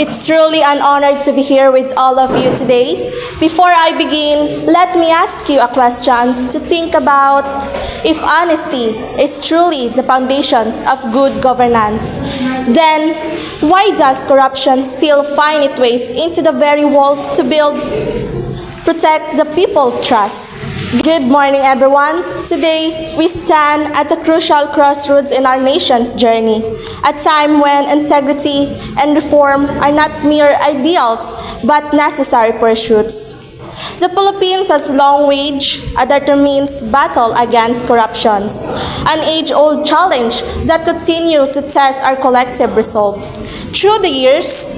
It's truly an honor to be here with all of you today. Before I begin, let me ask you a question to think about. If honesty is truly the foundations of good governance, then why does corruption still find its ways into the very walls to protect the people's trust? Good morning, everyone. Today, we stand at a crucial crossroads in our nation's journey, a time when integrity and reform are not mere ideals, but necessary pursuits. The Philippines has long waged a determined battle against corruption, an age-old challenge that continues to test our collective resolve. Through the years,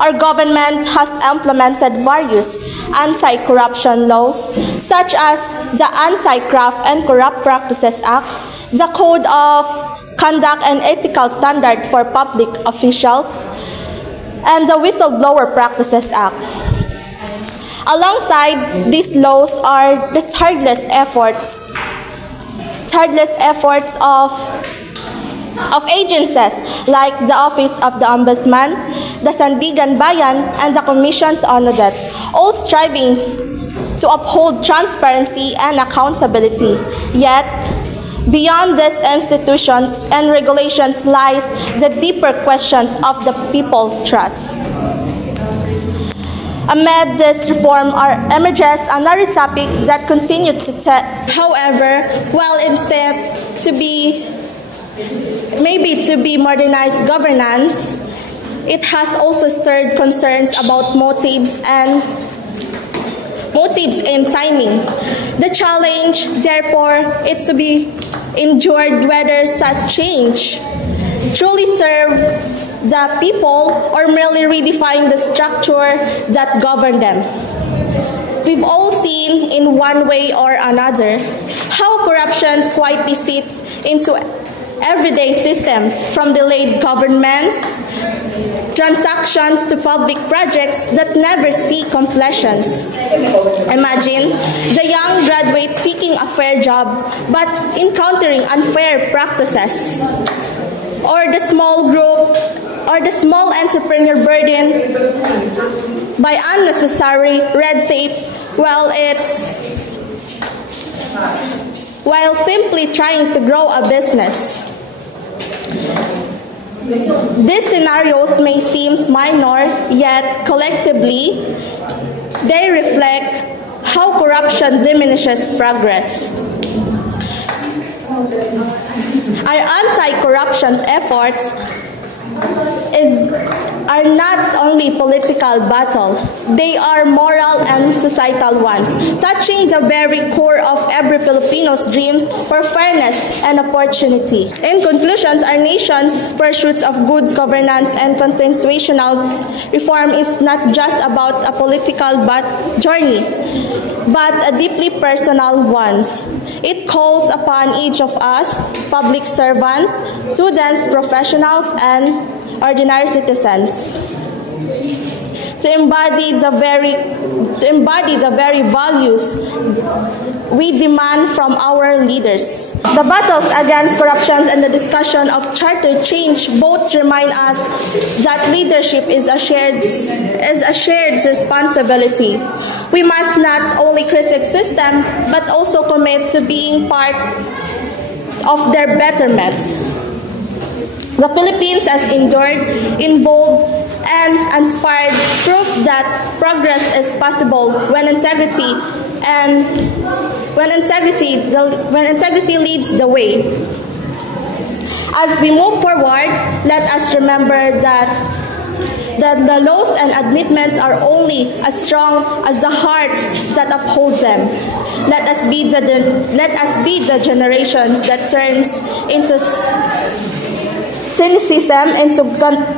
our government has implemented various anti-corruption laws, such as the Anti-Graft and Corrupt Practices Act, the Code of Conduct and Ethical Standard for Public Officials, and the Whistleblower Practices Act. Alongside these laws are the tireless efforts of agencies like the Office of the Ombudsman, the Sandigan Bayan, and the Commissions on Audit, all striving to uphold transparency and accountability. Yet, beyond these institutions and regulations lies the deeper questions of the people's trust. Amid this reform emerges another topic that continued to however, while instead to be modernized governance, it has also stirred concerns about motives and timing. The challenge, therefore, is to be endured whether such change truly serve the people or merely redefine the structure that govern them. We've all seen in one way or another how corruption quietly seeps into everyday system, from delayed governments, transactions to public projects that never see completions. Imagine the young graduate seeking a fair job but encountering unfair practices, or the small entrepreneur burdened by unnecessary red tape while simply trying to grow a business. These scenarios may seem minor, yet collectively, they reflect how corruption diminishes progress. Our anti-corruption efforts are not only political battle, they are moral and societal ones, touching the very core of every Filipino's dreams for fairness and opportunity. In conclusion, our nation's pursuit of good governance and constitutional reform is not just about a political journey, but a deeply personal one. It calls upon each of us, public servants, students, professionals, and ordinary citizens, to embody the very values we demand from our leaders. The battles against corruption and the discussion of charter change both remind us that leadership is a shared responsibility. We must not only critique system, but also commit to being part of their betterment. The Philippines has endured, evolved, and inspired proof that progress is possible when integrity leads the way. As we move forward, let us remember that the laws and admitments are only as strong as the hearts that uphold them. Let us be the generations that turns into cynicism into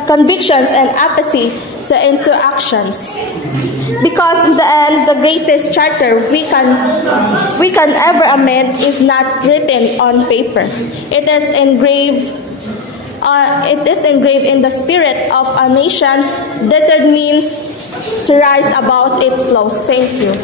convictions and apathy into actions. Because in the end, the greatest charter we can ever amend is not written on paper. It is engraved in the spirit of a nation's determined to rise above its flaws. Thank you.